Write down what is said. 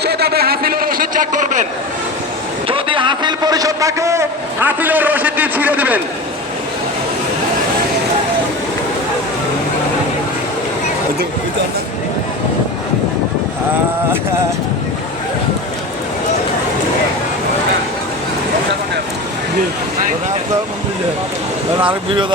অবশ্যই তাদের হাসিলের রসিদ চেক করবেন। যদি হাসিল পরিশোধ থাকে হাসিলের রসিদটি ছিঁড়ে দিবেন। আরেক ভিডিও